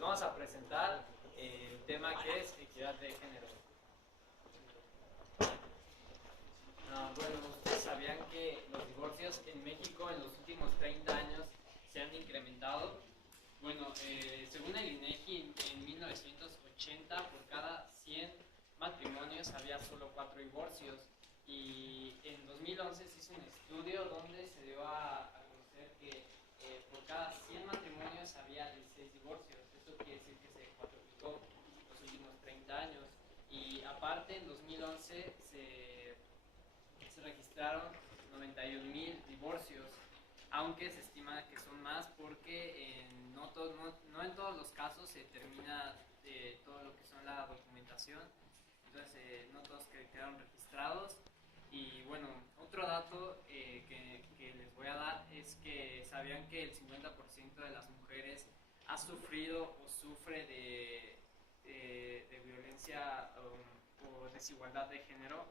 vamos a presentar el tema que es equidad de género. Bueno, ustedes sabían que los divorcios en México en los últimos 30 años se han incrementado. Bueno, según el INEGI, en 1980 por cada 100 matrimonios había solo 4 divorcios, y en 2011 se hizo un estudio donde se dio a conocer que por cada 100 matrimonios había 16 divorcios. Esto quiere decir que se cuadruplicó los últimos 30 años. Y aparte, en 2011 se registraron 91,000 divorcios, aunque se estima que son más porque no en todos los casos se termina todo lo que son la documentación. Entonces no todos quedaron registrados. Y bueno, otro dato que les voy a dar es que sabían que el 50% de las mujeres ha sufrido o sufre de violencia o desigualdad de género.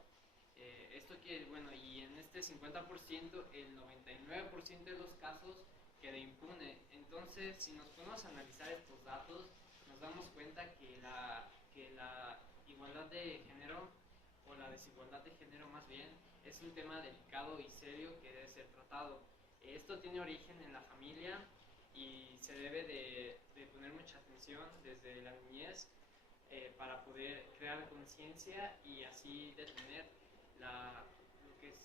Esto que, bueno, y en este 50%, el 99% de los casos queda impune. Entonces, si nos ponemos a analizar estos datos, nos damos cuenta que la igualdad de género, o la desigualdad de género más bien, es un tema delicado y serio que debe ser tratado. Esto tiene origen en la familia y se debe de poner mucha atención desde la niñez para poder crear conciencia y así detener lo que es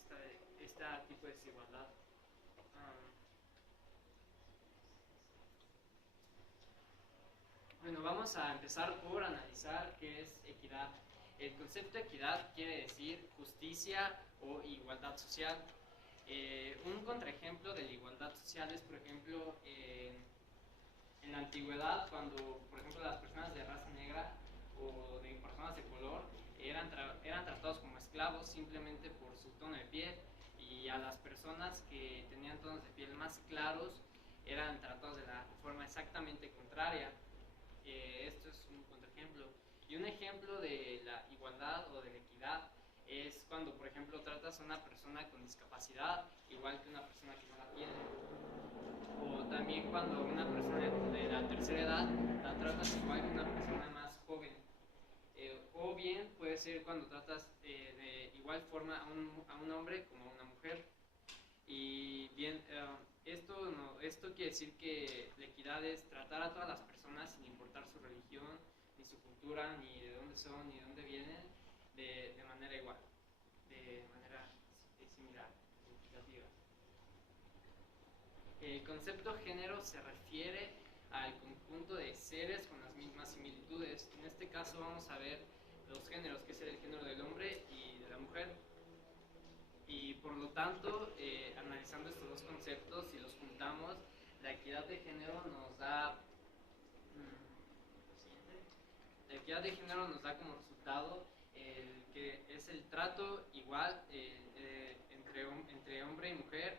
este tipo de desigualdad. Bueno, vamos a empezar por analizar qué es equidad. El concepto de equidad quiere decir justicia o igualdad social. Un contraejemplo de la igualdad social es, por ejemplo, en la antigüedad, cuando, por ejemplo, las personas de raza negra o de personas de color eran tratados como esclavos simplemente por su tono de piel, y a las personas que tenían tonos de piel más claros eran tratados de la forma exactamente contraria. Esto es un contraejemplo. Y un ejemplo de la igualdad o de la equidad es cuando, por ejemplo, tratas a una persona con discapacidad igual que una persona que no la tiene. O también cuando una persona de la tercera edad la tratas igual que una persona más joven. O bien puede ser cuando tratas de igual forma a un hombre como a una mujer. Y bien, esto quiere decir que la equidad es tratar a todas las personas sin importar su religión, ni su cultura, ni de dónde son, ni de dónde vienen, de manera igual, de manera similar, equitativa. El concepto género se refiere al conjunto de seres con las mismas similitudes. En este caso vamos a ver los géneros, que es el género del hombre y de la mujer. Y por lo tanto, analizando estos dos conceptos, si los juntamos, la equidad de género nos da la equidad de género nos da como resultado que es el trato igual entre hombre y mujer,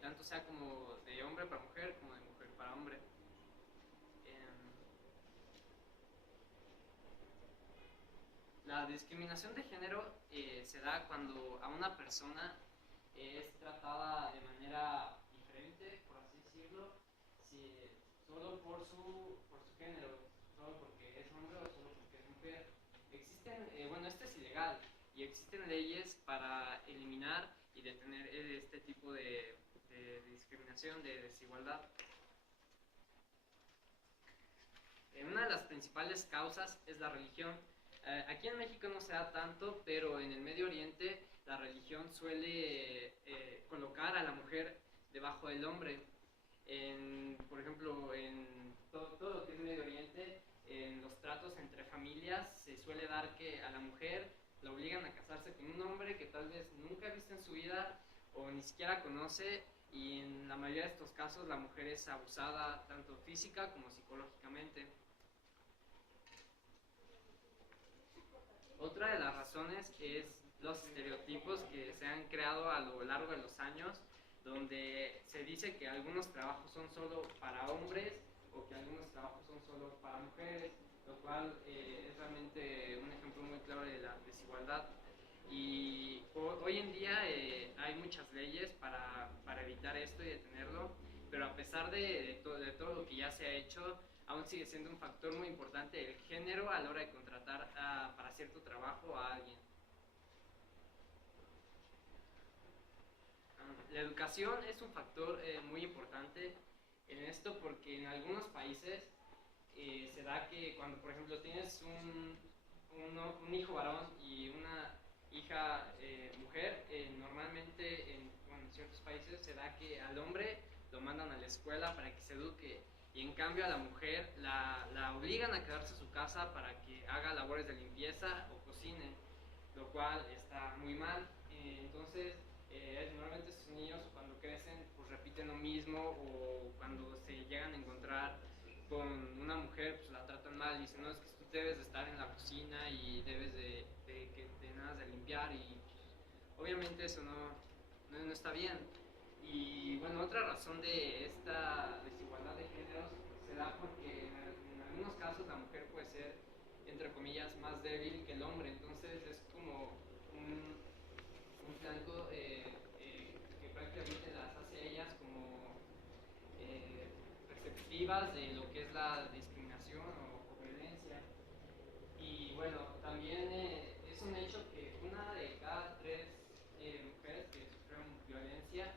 tanto sea como de hombre para mujer como de mujer para hombre. La discriminación de género se da cuando a una persona es tratada de manera diferente, por así decirlo, solo por su género, solo porque es hombre o solo porque es mujer. Bueno, esto es ilegal, y existen leyes para eliminar y detener este tipo de discriminación, de desigualdad. Una de las principales causas es la religión. Aquí en México no se da tanto, pero en el Medio Oriente la religión suele colocar a la mujer debajo del hombre. Por ejemplo, en todo lo que es Medio Oriente, en los tratos entre familias se suele dar que a la mujer la obligan a casarse con un hombre que tal vez nunca ha visto en su vida o ni siquiera conoce, y en la mayoría de estos casos la mujer es abusada tanto física como psicológicamente. Otra de las razones es los estereotipos que se han creado a lo largo de los años, donde se dice que algunos trabajos son solo para hombres o que algunos trabajos son solo para mujeres, lo cual es realmente un ejemplo muy claro de la desigualdad. Y hoy en día hay muchas leyes para evitar esto y detenerlo, pero a pesar de todo lo que ya se ha hecho, aún sigue siendo un factor muy importante el género a la hora de contratar para cierto trabajo a alguien. La educación es un factor muy importante en esto porque en algunos países se da que cuando, por ejemplo, tienes un hijo varón y una hija mujer, normalmente en ciertos países se da que al hombre lo mandan a la escuela para que se eduque y en cambio a la mujer la obligan a quedarse en su casa para que haga labores de limpieza o cocine, lo cual está muy mal. Entonces, normalmente esos niños cuando crecen pues repiten lo mismo, o cuando se llegan a encontrar con una mujer pues la tratan mal y dicen, no, es que tú debes de estar en la cocina y debes de nada de limpiar, y pues, obviamente eso no está bien. Y bueno, otra razón de esta desigualdad de géneros se da porque en algunos casos la mujer puede ser, entre comillas, más débil que el hombre, entonces es como un flanco que prácticamente las hace a ellas como receptivas de lo que es la discriminación o violencia. Y bueno, también es un hecho que una de cada tres mujeres que sufrieron violencia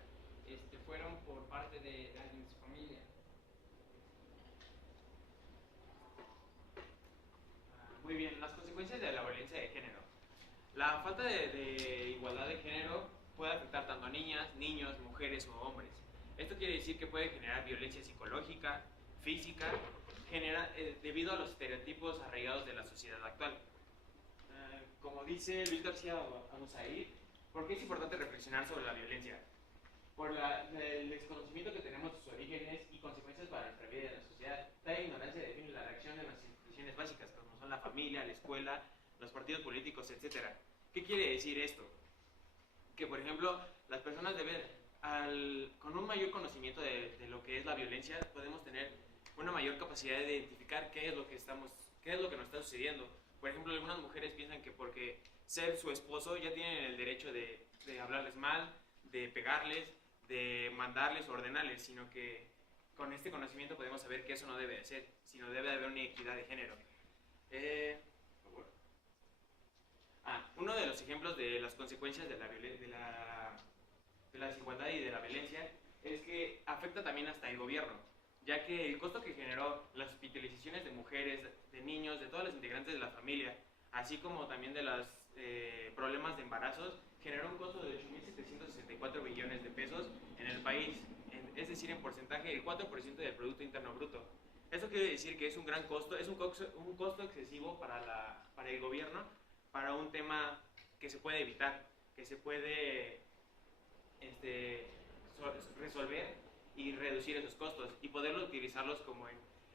fueron por parte de alguien de su familia. Muy bien, las consecuencias de la violencia de género. La falta de igualdad de género puede afectar tanto a niñas, niños, mujeres o hombres. Esto quiere decir que puede generar violencia psicológica, física, debido a los estereotipos arraigados de la sociedad actual. Como dice Luis García Abusaid, ¿por qué es importante reflexionar sobre la violencia? Por el desconocimiento que tenemos de sus orígenes y consecuencias para nuestra vida y la sociedad. Tal ignorancia define la reacción de las instituciones básicas, como son la familia, la escuela, los partidos políticos, etc. ¿Qué quiere decir esto? Que, por ejemplo, las personas deben, con un mayor conocimiento de lo que es la violencia, podemos tener una mayor capacidad de identificar qué es lo que nos está sucediendo. Por ejemplo, algunas mujeres piensan que porque ser su esposo ya tienen el derecho de hablarles mal, de pegarles, de mandarles o ordenarles, sino que con este conocimiento podemos saber que eso no debe de ser, sino debe de haber una equidad de género. Por favor. Uno de los ejemplos de las consecuencias de la desigualdad y de la violencia es que afecta también hasta el gobierno, ya que el costo que generó las hospitalizaciones de mujeres, de niños, de todas las integrantes de la familia, así como también de los problemas de embarazos, generó un costo de 8.764 billones de pesos en el país, es decir, en porcentaje el 4% del Producto Interno Bruto. Esto quiere decir que es un gran costo, es un costo excesivo para el gobierno, para un tema que se puede evitar, que se puede resolver y reducir esos costos y poderlos utilizarlos como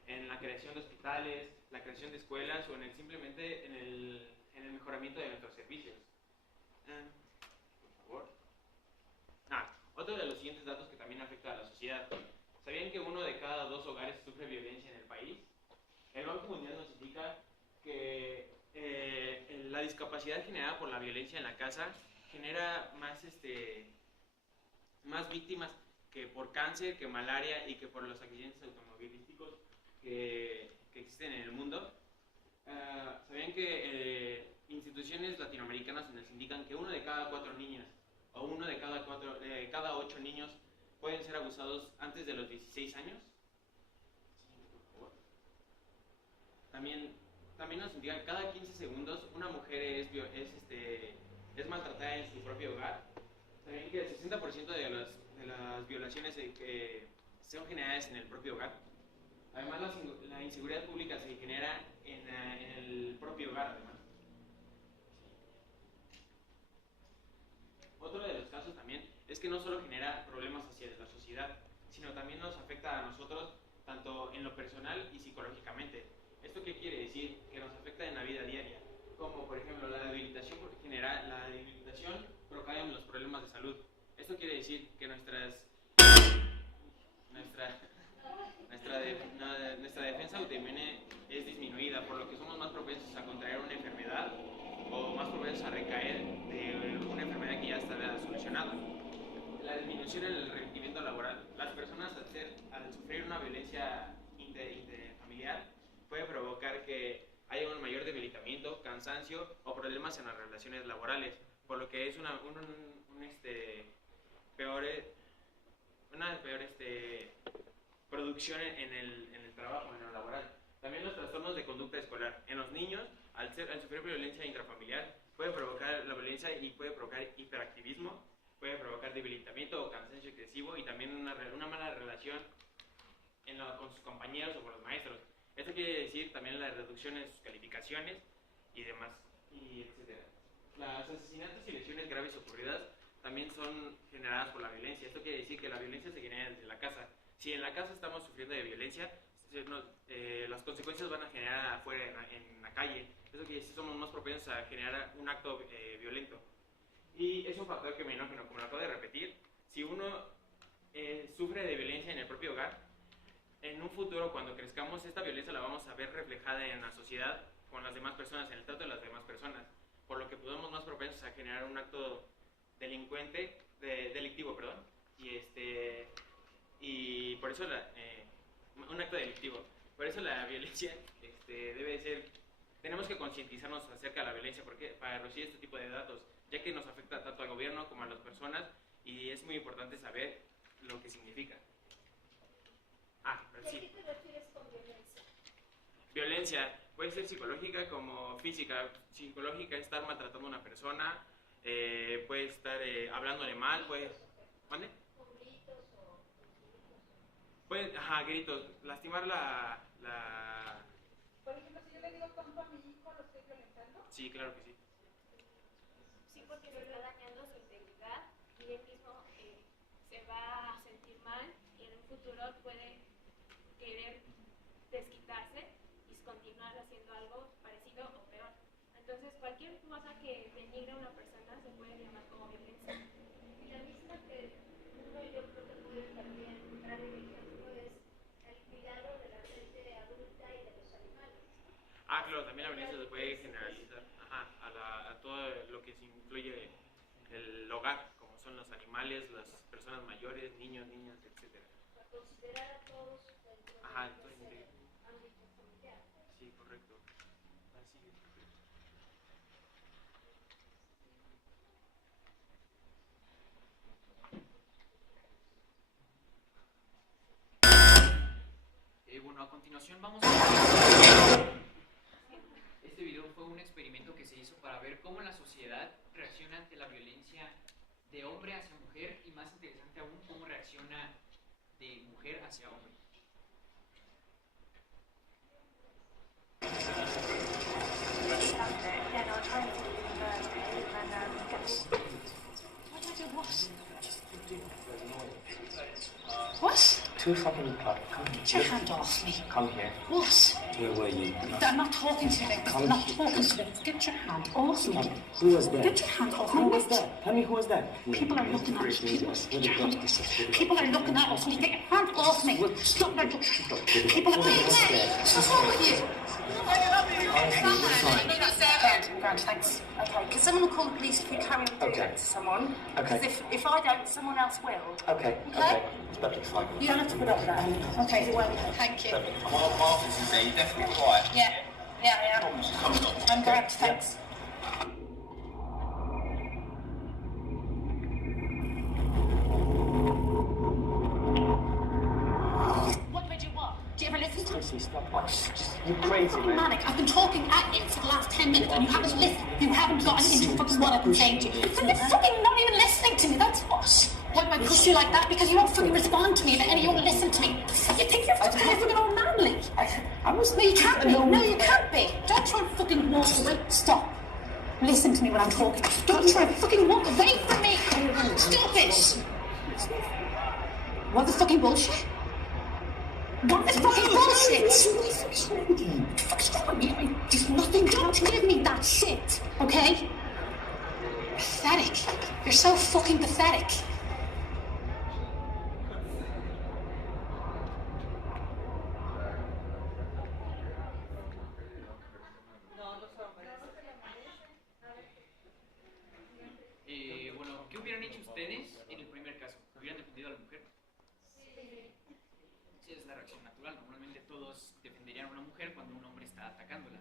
en la creación de hospitales, la creación de escuelas o simplemente en el mejoramiento de nuestros servicios. Por favor. Otro de los siguientes datos que también afecta a la sociedad. ¿Sabían que 1 de cada 2 hogares sufre violencia en el país? El Banco Mundial nos indica que la discapacidad generada por la violencia en la casa genera más víctimas que por cáncer, que malaria y que por los accidentes automovilísticos que existen en el mundo. ¿Sabían que instituciones latinoamericanas nos indican que 1 de cada 4 niñas o 1 de cada 8 niños pueden ser abusados antes de los 16 años? También nos indican que cada 15 segundos una mujer es maltratada en su propio hogar. También que el 60% de las violaciones son generadas en el propio hogar. Además, la inseguridad pública se genera en el propio hogar, además. Otro de los casos también es que no solo genera problemas hacia la sociedad, sino también nos afecta a nosotros, tanto en lo personal y psicológicamente. ¿Esto qué quiere decir? Que nos afecta en la vida diaria, como por ejemplo la debilitación provoca los problemas de salud. Esto quiere decir que nuestra defensa autoinmune es disminuida, por lo que somos más propensos a contraer una enfermedad o más propensos a recaer de una enfermedad que ya está solucionada. La disminución en el rendimiento laboral. Las personas al sufrir una violencia intrafamiliar intrafamiliar puede provocar que haya un mayor debilitamiento, cansancio o problemas en las relaciones laborales, por lo que es una peor producción en el trabajo, en lo laboral. También los trastornos de conducta escolar. En los niños, al sufrir violencia intrafamiliar, puede provocar la violencia y puede provocar hiperactivismo, puede provocar debilitamiento o cansancio excesivo y también una mala relación con sus compañeros o con los maestros. Esto quiere decir también la reducción en sus calificaciones y demás, y etc. Los asesinatos y lesiones graves ocurridas también son generadas por la violencia. Esto quiere decir que la violencia se genera desde la casa. Si en la casa estamos sufriendo de violencia, las consecuencias van a generar afuera, en la calle. Eso quiere decir que somos más propensos a generar un acto violento. Y es un factor criminógeno, como lo acabo de repetir. Si uno sufre de violencia en el propio hogar, en un futuro, cuando crezcamos, esta violencia la vamos a ver reflejada en la sociedad, con las demás personas, en el trato de las demás personas, por lo que podemos más propensos a generar un acto delictivo, y por eso un acto delictivo. Por eso la violencia debe ser, tenemos que concientizarnos acerca de la violencia, porque para recibir este tipo de datos, ya que nos afecta tanto al gobierno como a las personas, y es muy importante saber lo que significa. ¿Qué te refieres con violencia? Violencia puede ser psicológica como física. Psicológica es estar maltratando a una persona, puede estar hablándole mal, ¿mande? ¿Con gritos o Puede, gritos, lastimar la... Por ejemplo, si yo le digo tonto a mi hijo, ¿lo estoy violentando? Sí, claro que sí. Sí, porque le está dañando su integridad y él mismo se va a sentir mal y en un futuro puede querer desquitarse y continuar haciendo algo parecido o peor. Entonces, cualquier cosa que denigre a una persona se puede llamar como violencia. Y la misma que uno yo creo que puede también entrar en ejemplo es el cuidado de la gente adulta y de los animales. Claro, también la violencia se puede generalizar a todo lo que se influye el hogar, como son los animales, las personas mayores, niños, niñas, etc. Para considerar a todos dentro del ámbito familiar. Sí, correcto. Así es. Bueno, a continuación vamos a... Este video fue un experimento que se hizo para ver cómo la sociedad reacciona ante la violencia de hombre hacia mujer y, más interesante aún, cómo reacciona de mujer hacia hombre. What? 2 o'clock in the park. Come here. Get your hand off me. Come here. What? Where were you? I'm not talking to you like this. I'm not talking to you. Get your hand off me. Who was that? Get your hand off me. Who was that? Tell me who was that? People are looking at us. People are looking at us. Get your hand off me. Stop that. People are looking at us. What's wrong with you? Grant, thanks. Okay, can someone call the police if you carry on doing that to someone? Okay. Because if I don't, someone else will. Okay. Okay? It's perfectly fine. You don't have to put up with that, honey. Okay, well, thank you. Marcus is there. You're definitely quiet. Yeah. I'm Grant, thanks. What did you want? Do you ever listen to me? Tracy, stop. You're crazy, Fucking man. manic. I've been talking at you for the last 10 minutes and you haven't listened. You haven't gotten into fucking what I've been saying to you. And you're fucking not even listening to me. That's what. Why do I push you like that? Because you won't fucking respond to me and you won't listen to me. You think you're fucking unmanly. I was... No, you can't be. No, you can't be. Don't try and fucking walk away. Stop. Listen to me when I'm talking. Don't try and fucking walk away from me. Stop it. What the fucking bullshit? What the fucking bullshit? What's wrong with you? What's wrong with me? There's nothing. Don't give me that shit, okay? Pathetic. You're so fucking pathetic. Bueno, ¿qué hubieran hecho ustedes en el primer caso? ¿Hubieran defendido a la mujer? Sí, es la reacción natural. Normalmente todos defenderían a una mujer cuando un hombre está atacándola.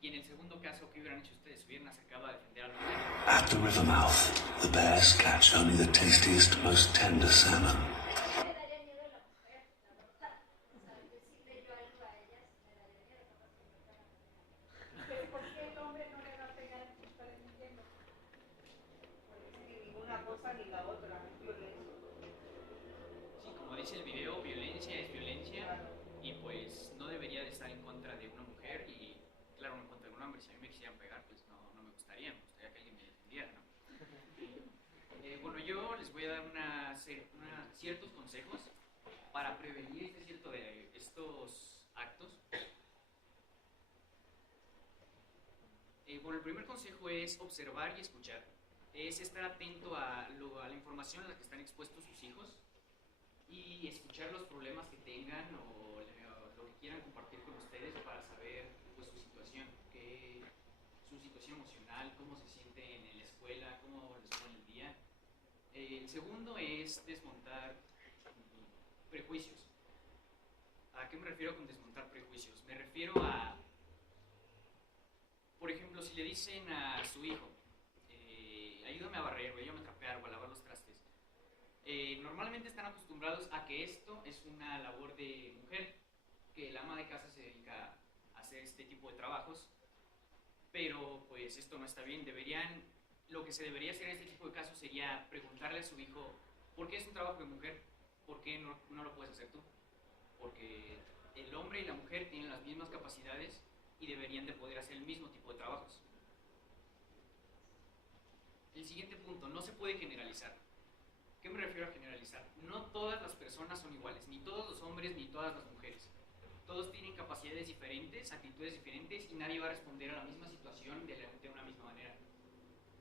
Y en el segundo caso, ¿qué hubieran hecho ustedes? ¿Se hubieran acercado a defender al hombre? At the river mouth, the bears catch only the tastiest, most tender salmon. Me daría miedo la mujer, la verdad. O sea, decirle yo algo a ella, me daría miedo, capaz que me pegan. Pero ¿por qué el hombre no le va a pegar si está defendiendo? Porque ni ninguna cosa ni la otra, es violencia. Sí, como dice el video, violencia es violencia. Claro. Y pues no debería de estar en contra de una mujer y, claro, no en contra de un hombre. Si a mí me quisieran pegar, pues no me gustaría que alguien me defendiera, ¿no? Bueno, yo les voy a dar ciertos consejos para prevenir estos actos. Bueno, el primer consejo es observar y escuchar. Es estar atento a la información a la que están expuestos sus hijos y escuchar los problemas que tengan o lo que quieran compartir con ustedes para saber pues, su situación emocional, cómo se sienten en la escuela, cómo les fue en el día. El segundo es desmontar prejuicios. ¿A qué me refiero con desmontar prejuicios? Me refiero a, por ejemplo, si le dicen a su hijo, ayúdame a barrer, o ayúdame a trapear, o a lavar los trastes. Normalmente están acostumbrados a que esto es una labor de mujer, que el ama de casa se dedica a hacer este tipo de trabajos, pero pues esto no está bien. Lo que se debería hacer en este tipo de casos sería preguntarle a su hijo, ¿por qué es un trabajo de mujer? ¿Por qué no lo puedes hacer tú? Porque el hombre y la mujer tienen las mismas capacidades y deberían de poder hacer el mismo tipo de trabajos. El siguiente punto, no se puede generalizar. ¿Qué me refiero a generalizar? No todas las personas son iguales, ni todos los hombres ni todas las mujeres. Todos tienen capacidades diferentes, actitudes diferentes y nadie va a responder a la misma situación de una misma manera.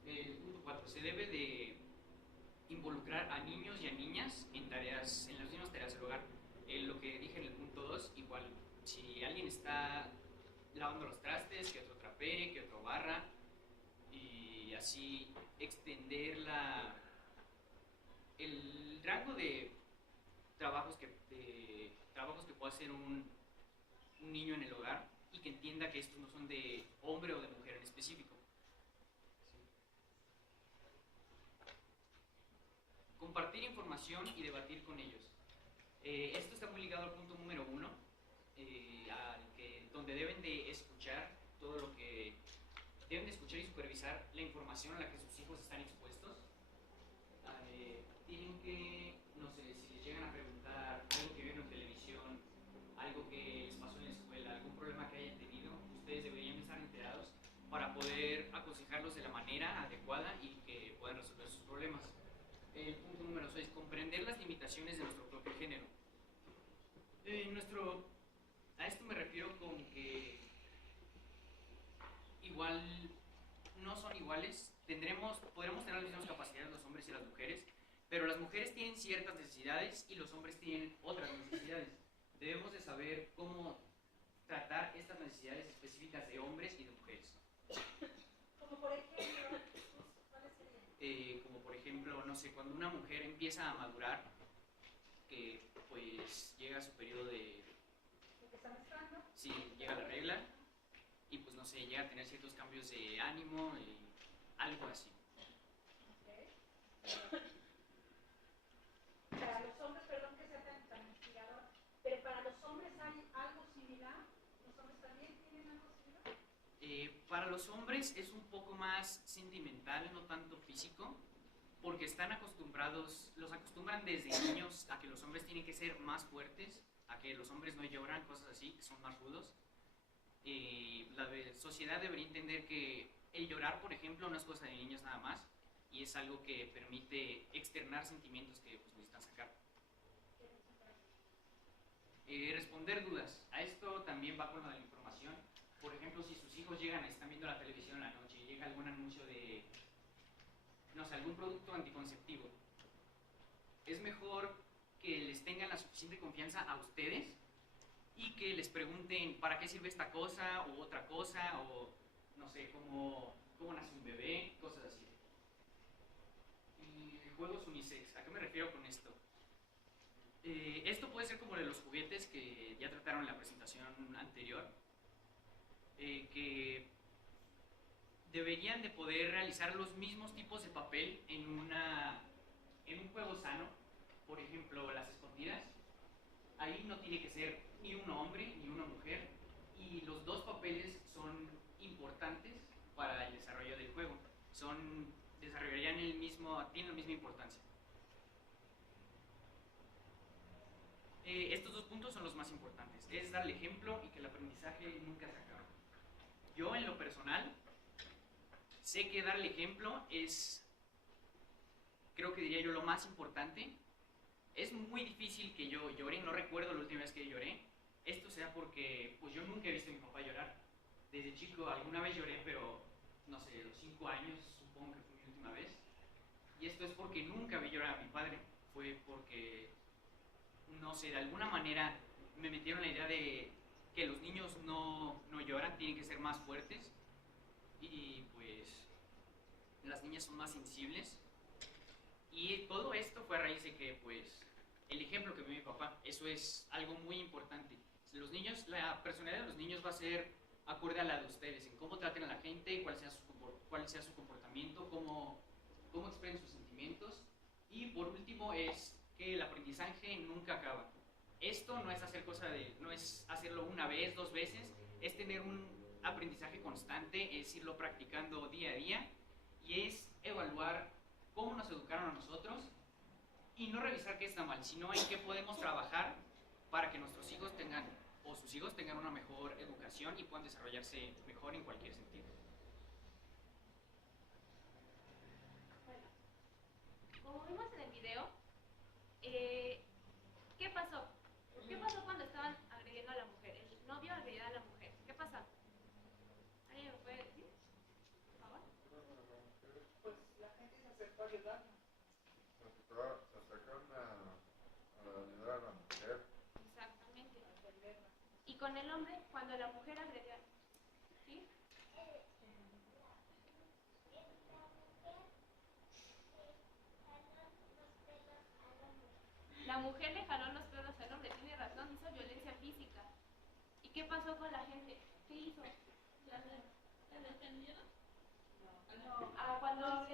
El punto 4, se debe de involucrar a niños y a niñas en las mismas tareas del hogar. Lo que dije en el punto 2, igual, si alguien está lavando los trastes, que otro trapee, que otro barra, y así extender el rango de trabajos que puede hacer un niño en el hogar y que entienda que estos no son de hombre o de mujer en específico. Compartir información y debatir con ellos. Esto está muy ligado al punto número 1, donde deben de escuchar deben de escuchar y supervisar la información a la que sus hijos están expuestos. Tienen que, no sé, si les llegan a preguntar algo que vieron en televisión, algo que les pasó en la escuela, algún problema que hayan tenido, ustedes deberían estar enterados para poder aconsejarlos de la manera adecuada y que puedan resolver sus problemas. El punto número 6, comprender las limitaciones de nuestro propio género. A esto me refiero con que igual no son iguales, podremos tener las mismas capacidades los hombres y las mujeres, pero las mujeres tienen ciertas necesidades y los hombres tienen otras necesidades. Debemos de saber cómo tratar estas necesidades específicas de hombres y de mujeres. Como por ejemplo, ¿cuáles serían? Como por ejemplo, no sé, cuando una mujer empieza a madurar, que pues llega a su periodo de... ¿Lo que está menstruando? Sí, llega la regla y pues no sé, llega a tener ciertos cambios de ánimo y algo así. Okay. Para los hombres, perdón que sea tan inspirador, pero para los hombres hay algo similar. ¿Los hombres también tienen algo similar? Para los hombres es un poco más sentimental, no tanto físico, porque los acostumbran desde niños a que los hombres tienen que ser más fuertes, a que los hombres no lloran, cosas así, que son más rudos. La sociedad debería entender que el llorar, por ejemplo, no es cosa de niños nada más, y es algo que permite externar sentimientos que pues, necesitan sacar. Responder dudas. A esto también va con lo de la información. Por ejemplo, si sus hijos están viendo la televisión en la noche y llega algún anuncio de, no sé, algún producto anticonceptivo, es mejor que les tengan la suficiente confianza a ustedes y que les pregunten para qué sirve esta cosa u otra cosa, o no sé, cómo nace un bebé, cosas así. Y juegos unisex, ¿a qué me refiero con esto? Esto puede ser como de los juguetes que ya trataron en la presentación anterior, que deberían de poder realizar los mismos tipos de papel en un juego sano. Por ejemplo, las escondidas. Ahí no tiene que ser ni un hombre ni una mujer, y los dos papeles son importantes para el desarrollo del juego. Desarrollarían tienen la misma importancia. Estos dos puntos son los más importantes. Es dar el ejemplo y que el aprendizaje nunca se acabe. Yo, en lo personal, sé que dar el ejemplo es, creo que diría yo, lo más importante. Es muy difícil que yo llore, no recuerdo la última vez que lloré. Esto sea porque pues yo nunca he visto a mi papá llorar. Desde chico alguna vez lloré, pero no sé, los 5 años supongo que fue mi última vez. Y esto es porque nunca vi llorar a mi padre. Fue porque, no sé, de alguna manera me metieron la idea de que los niños no lloran, tienen que ser más fuertes. Y pues las niñas son más sensibles. Y todo esto fue a raíz de que, pues, el ejemplo que vio mi papá, eso es algo muy importante. Los niños, la personalidad de los niños va a ser acorde a la de ustedes, en cómo traten a la gente, cuál sea su comportamiento, cómo expresen sus sentimientos. Y por último es que el aprendizaje nunca acaba. Esto no es no es hacerlo una vez, 2 veces, es tener un aprendizaje constante, es irlo practicando día a día, y es evaluar cómo nos educaron a nosotros y no revisar qué está mal, sino en qué podemos trabajar para que nuestros hijos tengan, o sus hijos tengan una mejor educación y puedan desarrollarse mejor en cualquier sentido. Bueno, como vimos en el video, ¿qué pasó? ¿Qué pasó cuando estaban agrediendo a la mujer? El novio agredía a la mujer. ¿Qué pasa? ¿Alguien me puede decir? Por favor. Pues la gente se acercó a ayudarla. Se acercaron a ayudar a la mujer. Exactamente. Y con el hombre, cuando la mujer agredía, ¿sí? La mujer le jaló los pelos al hombre, tiene razón, hizo violencia física. ¿Y qué pasó con la gente? ¿Qué hizo? ¿La defendieron? No. Cuando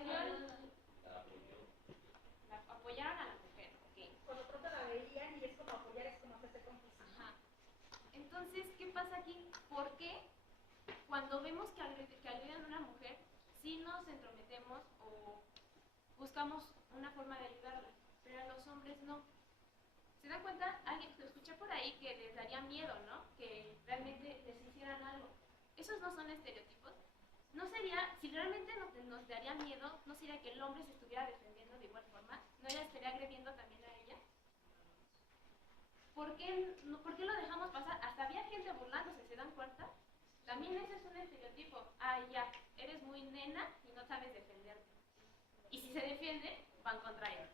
apoyaron a la mujer, ¿ok? Cuando pronto la veían y es como apoyar, es como hacerse cómplice. Ajá. Entonces, ¿qué pasa aquí? ¿Por qué cuando vemos que agredan a una mujer, sí nos entrometemos o buscamos una forma de ayudarla, pero a los hombres no? ¿Se dan cuenta? Alguien lo escuché por ahí que les daría miedo, ¿no? Que realmente les hicieran algo. Esos no son estereotipos. No sería, si realmente nos daría miedo, no sería que el hombre se estuviera defendiendo de igual forma, no ella estaría agrediendo también a ella. ¿Por qué lo dejamos pasar? Hasta había gente burlándose, ¿se dan cuenta? También ese es un estereotipo. Ya, eres muy nena y no sabes defenderte. Y si se defiende, van contra ella.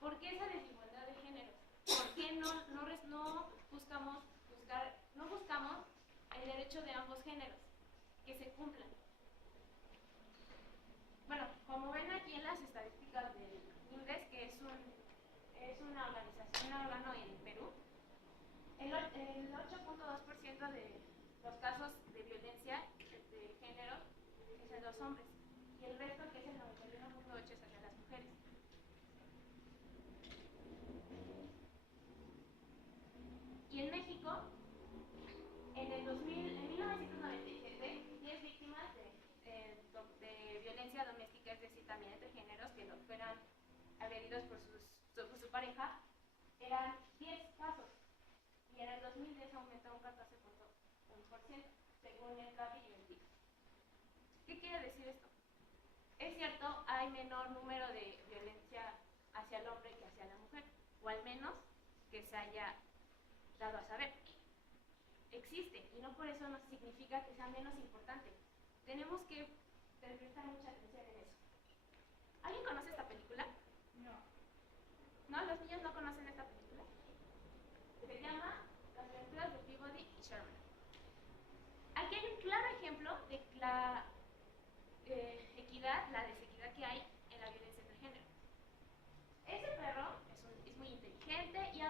¿Por qué esa desigualdad de género? ¿Por qué no buscamos el derecho de ambos géneros? Que se cumplan. Bueno, como ven aquí en las estadísticas del INDES, que es una organización, un órgano en Perú, el 8.2% de los casos de violencia de género es en los hombres, y el resto, que es el 91.8%, es hacia las mujeres. Y en México, en 1997, 10 víctimas de violencia doméstica, es decir, también entre géneros, que no fueran agredidos por su pareja, eran 10 casos. Y en el 2010 aumentó un 14.1%, según el CAPI y el DIF. ¿Qué quiere decir esto? Es cierto, hay menor número de violencia hacia el hombre que hacia la mujer, o al menos que se haya dado a saber. Existe, y no por eso no significa que sea menos importante. Tenemos que prestar mucha atención en eso. ¿Alguien conoce esta película? No. ¿No? ¿Los niños no conocen esta película? Se llama Las aventuras de Peabody y Sherman. Aquí hay un claro ejemplo de la equidad, la desequidad que hay en la violencia entre género. Ese perro es muy inteligente y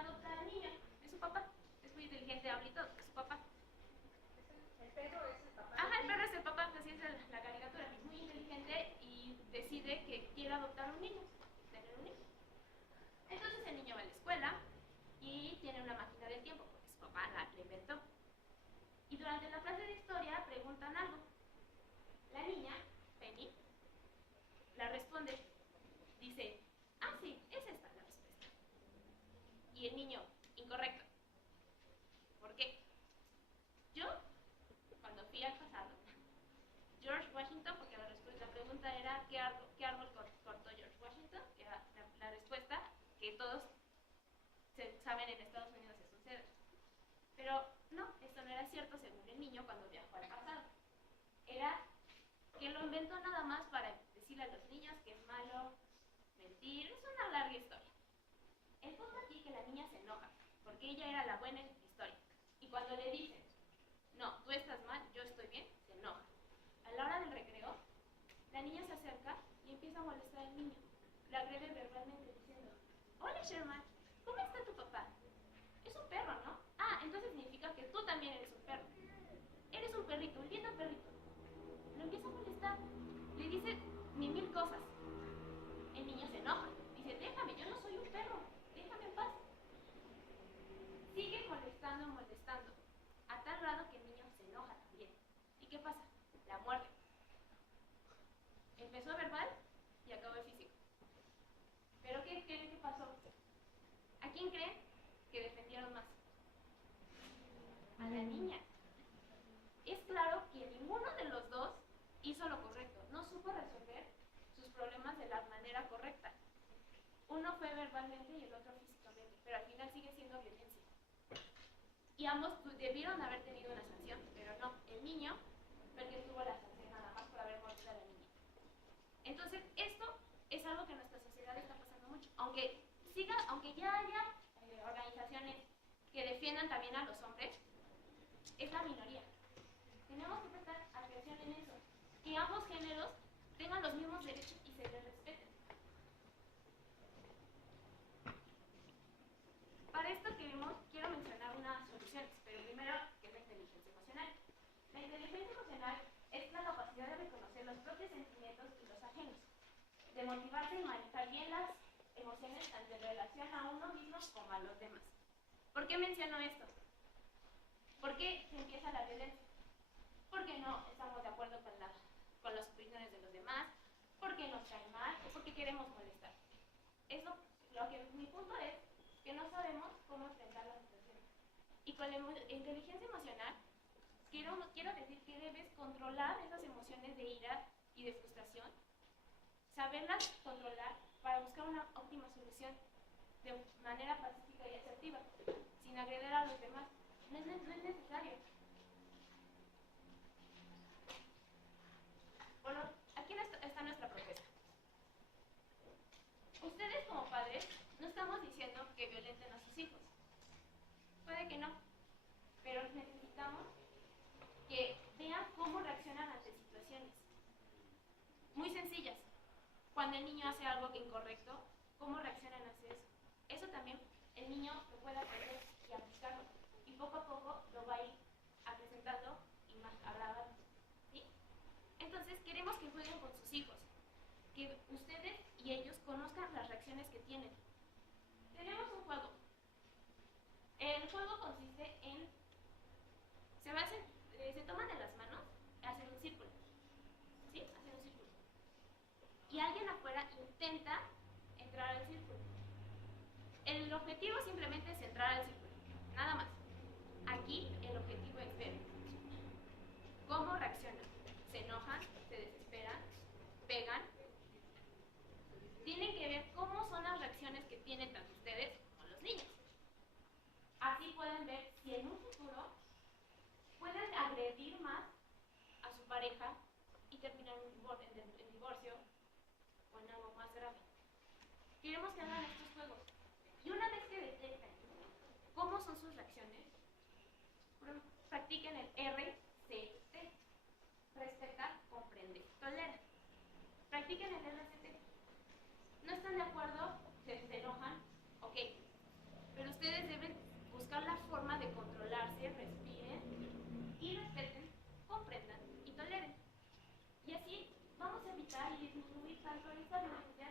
responde. Dice, ah, sí, es esta la respuesta. Y el niño, incorrecto. ¿Por qué? Yo, cuando fui al pasado, George Washington, porque la pregunta era ¿qué árbol cortó George Washington? Que era la respuesta que todos saben en Estados Unidos es un cedro. Pero no, esto no era cierto según el niño cuando viajó al pasado. Era que lo inventó nada más para decirle a los niños que es malo mentir. Es una larga historia. El punto aquí es que la niña se enoja, porque ella era la buena en la historia. Y cuando le dicen, no, tú estás mal, yo estoy bien, se enoja. A la hora del recreo, la niña se acerca y empieza a molestar al niño. Le agrede verbalmente diciendo, hola Sherman, ¿cómo está tu papá? Es un perro, ¿no? Ah, entonces significa que tú también eres un perro. Eres un perrito, un lindo perrito. Lo empieza a molestar. Le dice mil cosas. El niño se enoja. Dice, déjame, yo no soy un perro. Déjame en paz. Sigue molestando, molestando. A tal grado que el niño se enoja también. ¿Y qué pasa? La muerde. Empezó verbal y acabó en físico. ¿Pero qué creen que pasó? ¿A quién creen que defendieron más? A la niña. Es claro que ninguno de los dos hizo lo correcto. No supo resolver sus problemas de la manera correcta. Uno fue verbalmente y el otro físicamente, pero al final sigue siendo violencia. Y ambos debieron haber tenido una sanción, pero no. El niño fue el que tuvo la sanción nada más por haber mordido a la niña. Entonces, esto es algo que en nuestra sociedad está pasando mucho. Aunque ya haya organizaciones que defiendan también a los hombres, es la minoría. Tenemos que prestar atención en eso. Que ambos géneros tengan los mismos derechos y se les respeten. Para esto quiero mencionar unas soluciones, pero primero, ¿qué es la inteligencia emocional? La inteligencia emocional es la capacidad de reconocer los propios sentimientos y los ajenos, de motivarse y manejar bien las emociones tanto en relación a uno mismo como a los demás. ¿Por qué menciono esto? ¿Por qué se empieza la violencia? Porque no estamos de acuerdo con las opiniones de los demás, porque nos caen mal o porque queremos molestar. Mi punto es que no sabemos cómo enfrentar la situación. Y con la inteligencia emocional, quiero decir que debes controlar esas emociones de ira y de frustración, saberlas controlar para buscar una óptima solución de manera pacífica y asertiva, sin agredir a los demás. No es necesario. Bueno, aquí está nuestra propuesta. Ustedes como padres no estamos diciendo que violenten a sus hijos. Puede que no, pero necesitamos que vean cómo reaccionan ante situaciones muy sencillas. Cuando el niño hace algo incorrecto, ¿cómo reaccionan ante eso? Eso también el niño lo puede aprender y aplicarlo. Y poco a poco lo va a ir acrecentando y más agravando. ¿Sí? Entonces queremos que jueguen con sus hijos, que ustedes y ellos conozcan las reacciones que tienen. Tenemos un juego. El juego consiste en se toman de las manos, hacen un círculo. ¿Sí? Hacen un círculo. Y alguien afuera intenta entrar al círculo. El objetivo simplemente es entrar al círculo. Nada más. Aquí el objetivo es ver cómo reaccionan. Se enojan, se desesperan, pegan. Tienen que ver cómo son las reacciones que tienen tanto ustedes como los niños. Así pueden ver si en un futuro pueden agredir más a su pareja y terminar en divorcio o en algo más grave. Queremos que hagan estos juegos. Y una vez que detecten cómo son sus reacciones, practiquen el RCT. Respeta, comprende, tolera. Practiquen el RCT. ¿No están de acuerdo? ¿Se enojan? Ok. Pero ustedes deben buscar la forma de controlarse, respiren y respeten, comprendan y toleren. Y así vamos a evitar y disminuir tanto esta violencia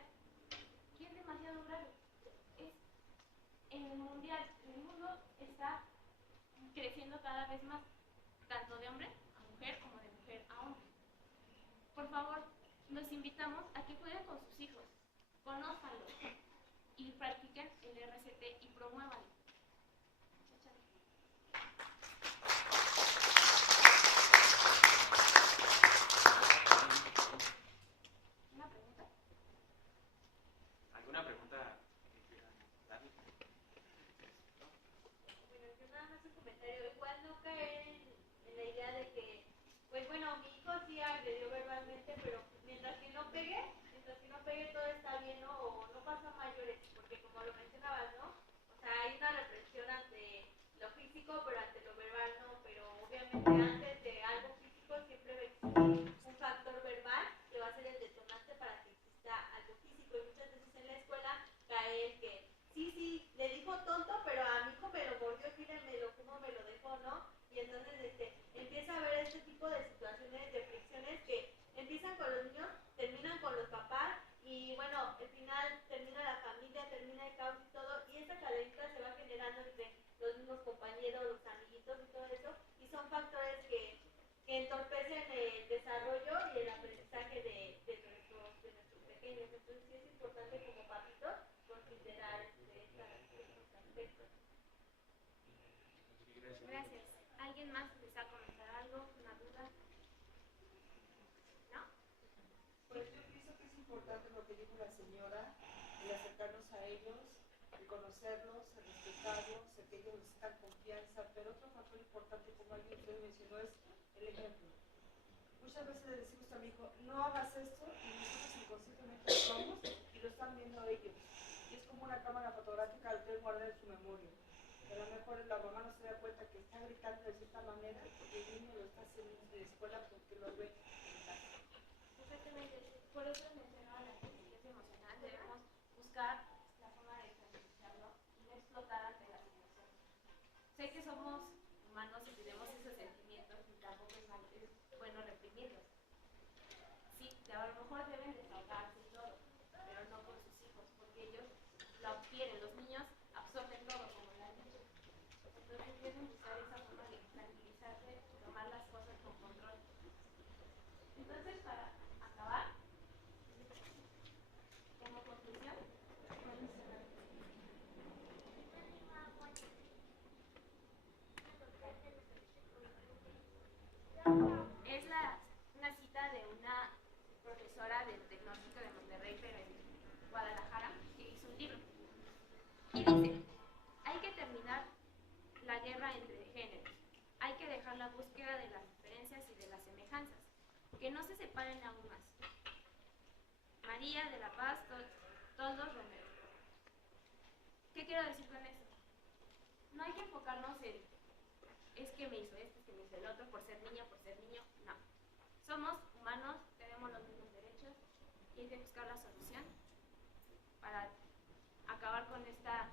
que es demasiado grave. En el mundial, el mundo está creciendo cada vez más, tanto de hombre a mujer como de mujer a hombre. Por favor, los invitamos a que jueguen con sus hijos, conózcanlos y practiquen el RCT y promuévanlo. ¿Una pregunta? ¿Alguna pregunta que quieran darle? Bueno, yo nada más un comentario. Igual no caer en la idea de que, pues bueno, mi hijo sí agredió verbalmente, pero mientras que no pegue todo está bien, ¿no? O no pasa a mayores, porque como lo mencionabas, ¿no? O sea, hay una represión ante lo físico, pero ante lo verbal no. Pero obviamente antes de algo físico siempre va a existir un factor verbal que va a ser el detonante para que exista algo físico. Y muchas veces en la escuela cae el que sí, le dijo tonto, pero a mi hijo me lo mordió, mírenmelo, cómo me lo dejó, ¿no? Y entonces empieza a haber este tipo de situaciones, de fricciones que empiezan con los niños, terminan con los papás y bueno, al final termina la familia, termina el caos y todo, y esta cadenita se va generando entre los mismos compañeros, los amiguitos y todo eso, y son factores que entorpecen el desarrollo y el aprendizaje de nuestros pequeños. Entonces sí es importante como papitos considerar estos aspectos. Gracias. ¿Alguien más desea comentar algo? ¿Una duda? ¿No? Pues yo pienso que es importante lo que dijo la señora, el acercarnos a ellos, el conocerlos, el respetarlos, el que ellos necesitan confianza, pero otro factor importante, como alguien usted mencionó, es el ejemplo. Muchas veces le decimos a mi hijo, no hagas esto, y nosotros inconscientemente lo vamos y lo están viendo ellos. Y es como una cámara fotográfica al que él guarda en su memoria. A lo mejor la mamá no se da cuenta que está gritando de cierta manera y el niño lo está haciendo en la escuela porque lo ve en casa. Exactamente. Por eso mencionaba la inteligencia emocional. Debemos buscar la forma de tranquilizarlo y no explotar ante la situación. Sé que somos humanos y tenemos esos sentimientos y tampoco es bueno reprimirlos. Sí, a lo mejor deben desahogarse y todo, pero no con sus hijos, porque ellos lo adquieren. Los niños absorben todo, como la leche. Entonces deben buscar esa forma de tranquilizarse y tomar las cosas con control. Entonces, para acabar, como conclusión, es una cita de una profesora del Tecnológico de Monterrey, pero en Guadalajara, que hizo un libro. Y dice, hay que terminar la guerra entre géneros. Hay que dejar la búsqueda de las diferencias y de las semejanzas, que no se separen aún más. María de la Paz, Toldos Romero. ¿Qué quiero decir con esto? No hay que enfocarnos en es que me hizo esto, es que me hizo el otro, por ser niño, no. Somos humanos, tenemos los mismos derechos y hay que buscar la solución para acabar con esta